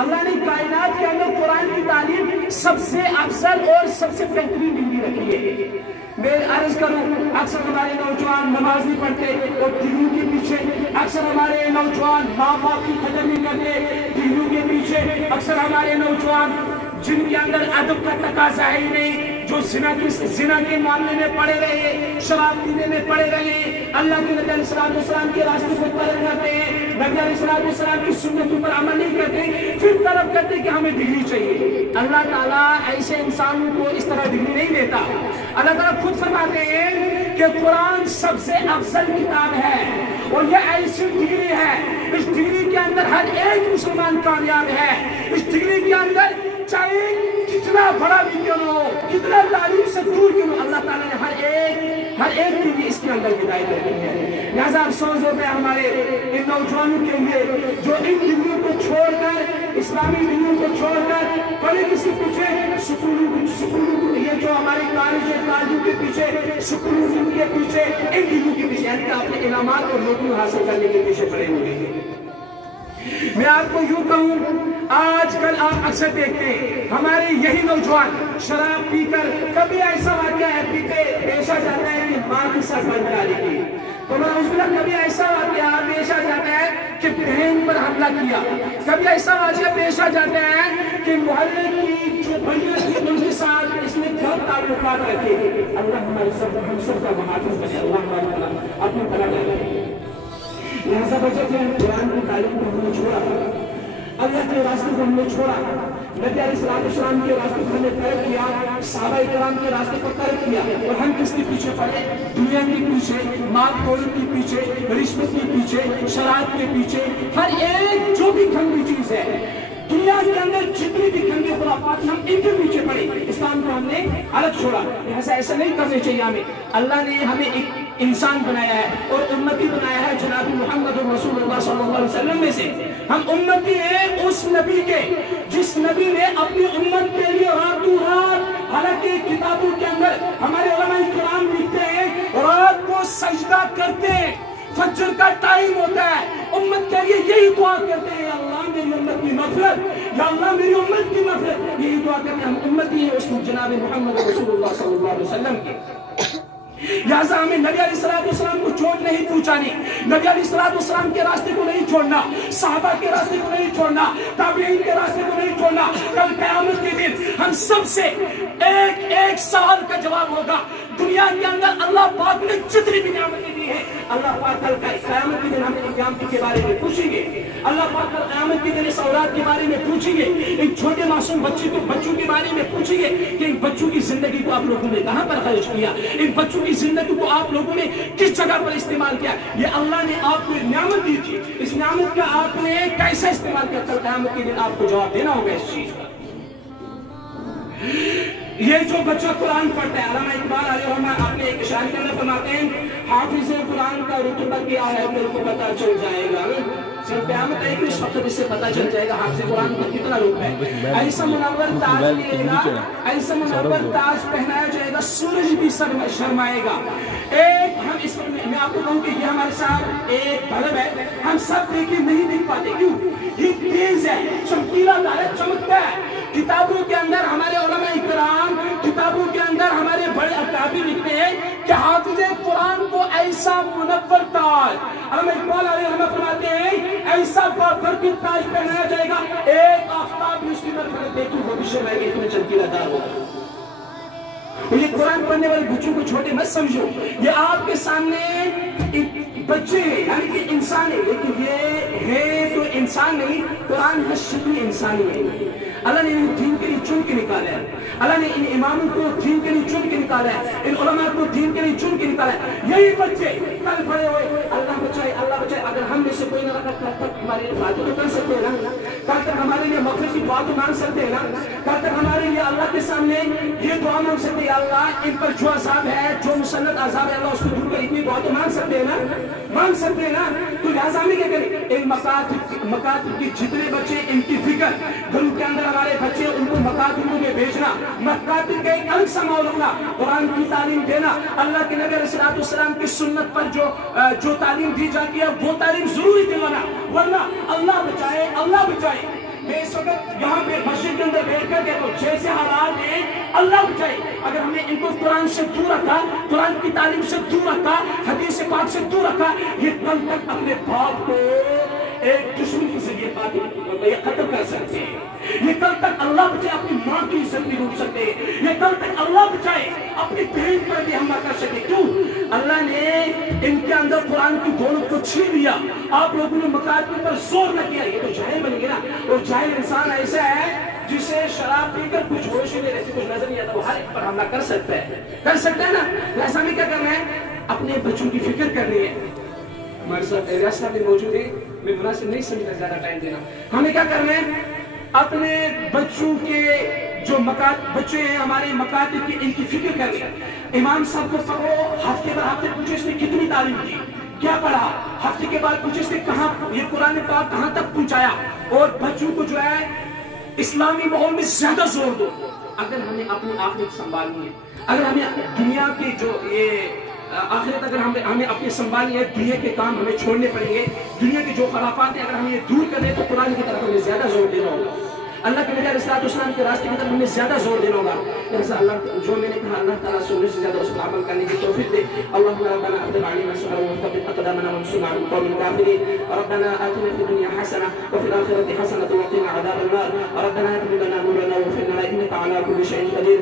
اللہ نے کائنات کے اندر قرآن کی تعلیم سب سے افضل اور سب سے بہترین ڈگری رکھی ہے۔ میں عرض کروں اکثر ہمارے نوجوان نماز نہیں پڑھتے اور ڈگریوں کے پیچھے، اکثر ہمارے نوجوان ماں باپ کی قدر نہیں کرتے ڈگریوں کے پیچھے، اکثر ہمارے نوجوان جن کے اندر ادب کا تقاضا ہی نہیں، جو زنا کے معاملے میں پڑے رہے، شراب پینے میں پڑے رہے، اللہ کے نبی علیہ السلام کے راستے کو طلب کرتے ہیں، نبی علیہ السلام کی سنتوں پر عمل نہیں کرتے، پھر طلب کرتے کہ ہمیں ڈگری چاہیے۔ اللہ تعالیٰ ایسے انسانوں کو اس طرح ڈگری نہیں دیتا۔ اللہ تعالیٰ خود فرماتے ہیں کہ قرآن سب سے افضل کتاب ہے اور یہ ایسی ڈگری ہے، اس ڈگری کے اندر ہر ایک مسلمان کامیاب ہے۔ اس ڈگری کے اندر چاہے کتنا بڑا بھی کیوں ہو، کتنا تعلیم سے دور کیوں ہو، اللہ تعالیٰ نے ہر ایک کے لیے اس کے اندر ہدایت رکھی ہے۔ لہذا افسوس ہوتا ہے ہمارے ان نوجوانوں کے لیے جو ان ڈگریوں کو چھوڑ کر، اسلامی ڈگریوں کو چھوڑ کر پڑھے کس کے پیچھے، سکولوں یہ جو ہمارے کالجوں کے پیچھے، سکولوں کے پیچھے، ان ڈگریوں کے پیچھے، یعنی کہ اپنے انعامات اور نوکری حاصل کرنے کے پیچھے پڑے ہوئے ہیں۔ میں آپ کو یوں کہوں، آج کل آپ اکثر دیکھتے ہیں ہمارے یہی نوجوان شراب پی کر، کبھی ایسا واقعہ ہے پیتے پیش آ جاتا ہے کہ ماں کی سربراہی کی، تو میں اس میں کبھی ایسا واقعہ پیش آ جاتا ہے کہ بہن پر حملہ کیا، کبھی ایسا واقعہ پیش آ جاتا ہے کہ محلے کی جو بڑیاں تھی ان کے ساتھ اس نے غلط تعلقات رکھے۔ اللہ ہمارے سب کا محافظ بنے، اللہ ہمارے اپنے طرح رکھے۔ لہذا وجہ کہ قرآن کی تعلیم کو ہم نے چھوڑا، اللہ کے راستے کو ہم نے چھوڑا، نبی علیہ السلام کے راستے کو ہم نے ترک کیا، صحابہ کرام کے راستے کو ترک کیا، اور ہم کس کے پیچھے پڑے؟ دنیا کے پیچھے، مال دولت کے پیچھے، رشوت کے پیچھے، شراب کے پیچھے، ہر ایک جو بھی گندی چیز ہے دنیا کے اندر، جتنی بھی گندے خرافات ہم ان کے پیچھے پڑے، اسلام کو ہم نے الگ چھوڑا۔ لہذا ایسا نہیں کرنے چاہیے ہمیں۔ اللہ نے ہمیں ایک انسان بنایا ہے اور امتی بنایا ہے جناب محمد رسول اللہ صلی اللہ علیہ وسلم میں سے۔ ہم امتی ہیں اس نبی کے جس نبی نے اپنی امت کے لیے راتوں رات، حالانکہ کتابوں کے اندر ہمارے علماء کرام لکھتے ہیں رات کو سجدہ کرتے ہیں، فجر کا ٹائم ہوتا ہے، امت کے لیے یہی دعا کرتے ہیں، یا اللہ میری امت کی مغفرت، یا اللہ میری امت کی مغفرت، یہی دعا کرتے ہیں۔ ہم امتی ہیں اس جناب محمد رسول اللہ صلی اللہ علیہ وسلم کے۔ لہذا ہمیں نبی علیہ السلام کو چوٹ نہیں پہنچانی، نبی علیہ السلام کے راستے کو نہیں چھوڑنا، صحابہ کے راستے کو نہیں چھوڑنا، تابعین کے راستے کو نہیں چھوڑنا۔ کل قیامت کے دن ہم سب سے ایک سوال کا جواب ہوگا۔ دنیا کے اندر اللہ پاک نے جتنی بھی نعمتیں دی ہیں، اللہ پاک کل قیامت کے دن ہمیں قیامت کے بارے میں پوچھیں گے۔ اللہ پاک کل قیامت کے دن اس اولاد کے بارے میں پوچھیں گے، ایک چھوٹے معصوم بچوں کے بارے میں پوچھیں گے کہ ان بچوں کی زندگی کو آپ لوگوں نے کہاں پر خرچ کیا، ان بچوں کی زندگی کو آپ لوگوں نے کس جگہ پر استعمال کیا۔ یہ اللہ نے آپ کو نعمت دی تھی، اس نعمت کا آپ نے کیسا استعمال کیا، کل قیامت کے دن آپ کو جواب دینا ہوگا اس چیز پر۔ یہ جو بچہ قرآن پڑھتا ہے، علامہ اقبال علیہ الرحمہ اپنے ایک شاعری کے اندر فرماتے ہیں، حافظ قرآن کا رتبہ کیا ہے تیرے کو پتہ چل جائے گا، جب قیامت آئے گی اس وقت اس سے پتہ چل جائے گا حافظ قرآن کا کتنا رتبہ ہے۔ ایسا منور تاج ملے گا، ایسا منور تاج پہنایا جائے گا، سورج بھی شرمائے گا۔ ایک ہم اس وقت میں آپ کو کہوں کہ یہ ہمارے ساتھ ایک بلب ہے، ہم سب دیکھیں نہیں دیکھ پاتے، کیوں؟ یہ تیز ہے، چمکیلا تارا چمکتا ہے۔ کتابوں کے اندر ہمارے علماء اکرام، کتابوں کے اندر ہمارے بڑے اکابر لکھتے ہیں کہ حافظ قرآن کو ایسا منور تاج، علامہ اقبال علیہ الرحمہ فرماتے ہیں ایسا برقی تاج پہنایا جائے گا، ایک آفتاب بھی اس کی طرف دیکھیں وہ بھی شرمائے گا، اتنا چمکیلا تار ہوگا۔ یہ قرآن پڑھنے والے بچوں کو چھوٹے مت سمجھو، یہ آپ کے سامنے بچے ہیں، یعنی کہ انسان ہے، لیکن یہ ہے تو انسان نہیں، قرآن ہے شکل انسانی ہے۔ اللہ نے ان دین کے لیے چن کے نکالا ہے، اللہ نے ان اماموں کو دین کے لیے چن کے نکالا ہے، ان علماء کو دین کے لیے چن کے نکالا ہے۔ یہی بچے کل بڑے ہوئے اللہ بچائے اللہ بچائے، اگر ہم میں سے کوئی نہ رکھا کل تک ہمارے باتیں تو کر سکتے ہیں نا، کل تک ہمارے لیے مغفرت کی دعا تو مانگ سکتے ہیں نا، کل تک ہمارے لیے اللہ کے سامنے یہ دعا مانگ سکتے ہیں، اللہ ان پر جو عذاب ہے، جو مسلط عذاب ہے اللہ اس کو دور کر، اتنی دعا تو مانگ سکتے ہیں نا، مانگ سکتے ہیں نا۔ تو لہٰذا ہمیں کیا کریں، ان مکاتب کی جتنے بچے ان کی فکر، گھروں کے اندر ہمارے بچے ان کو مکاتبوں میں بھیجنا، مکاتب کا ایک الگ سا ماحول رکھنا، قرآن کی تعلیم دینا، اللہ کے نبی علیہ السلام کی سنت پر جو تعلیم دی جاتی ہے وہ تعلیم ضروری دلانا، ورنہ اللہ بچائے اللہ بچائے۔ میں اس وقت ایسے حالات ہیں اللہ بچائے اگر ہم نے ان کو قرآن سے دور رکھا, قرآن کی تعلیم سے دور رکھا, حدیث پاک سے دور رکھا, یہ کل تک اپنے باپ کو ایک دشمن کے ذریعے یہ ختم کر سکتے ہیں. یہ کل تک اللہ بچائے اپنی ماں کی عزت نہیں روک سکتے. یہ کل تک اللہ بچائے اپنی بہن پر بھی حملہ کر سکتے. کیوں؟ اللہ نے ان کے اندر قرآن کی دولت کو چھین لیا. آپ لوگوں نے مکاتب پر زور نہ کیا. یہ تو جاہل بن گیا نا. اور جاہل انسان ایسا ہے جسے شراب پی کر کچھ ہوش نہیں رہتی, کچھ نظر نہیں آتا, وہ ہر ایک پر حملہ کر سکتا ہے نا. ایسا میں کیا کرنا ہے؟ اپنے بچوں کی فکر کرنی ہے. ہمارے ساتھ ایلیاس صاحب بھی موجود ہیں, میں مناسب نہیں سمجھتا زیادہ ٹائم دینا. ہمیں کیا کرنا ہے؟ اپنے بچوں کے جو بچے ہیں ہمارے مکاتب کی, ان کی فکر کرنی ہے. امام صاحب کو پڑھو, ہفتے پر ہفتے پوچھو اس نے کتنی تعلیم کی, کیا پڑھا, ہفتے کے بعد پوچھو اس نے کہاں یہ قرآن پاک کہاں تک پہنچایا. اور بچوں کو جو ہے اسلامی ماحول میں زیادہ زور دو. اگر ہمیں اپنی آخرت سنبھالنی ہے, اگر ہمیں دنیا کی جو یہ آخرت اگر ہمیں اپنی سنبھالنی ہے, دنیا کے کام ہمیں چھوڑنے پڑیں گے. دنیا کے جو خرافات ہیں اگر ہمیں یہ دور کرنے تو قرآن کی طرف ہمیں زیادہ زور دینا ہوگا. اللہ کے نبی علیہ الصلوۃ والسلام کے راستے کی طرف ہمیں زیادہ زور دینا ہوگا. لہذا اللہ جو میں نے کہا اللہ تعالیٰ سننے سے زیادہ اس پر عمل کرنے کی توفیق دے. اللهم ربنا افضل علينا صبرا وثبت اقدامنا وانصرنا على القوم الكافرين. ربنا آتنا في الدنيا حسنة وفي الآخرة حسنة وقنا عذاب النار. ربنا هب لنا نورنا واغفر لنا إنك على كل شيء قدير.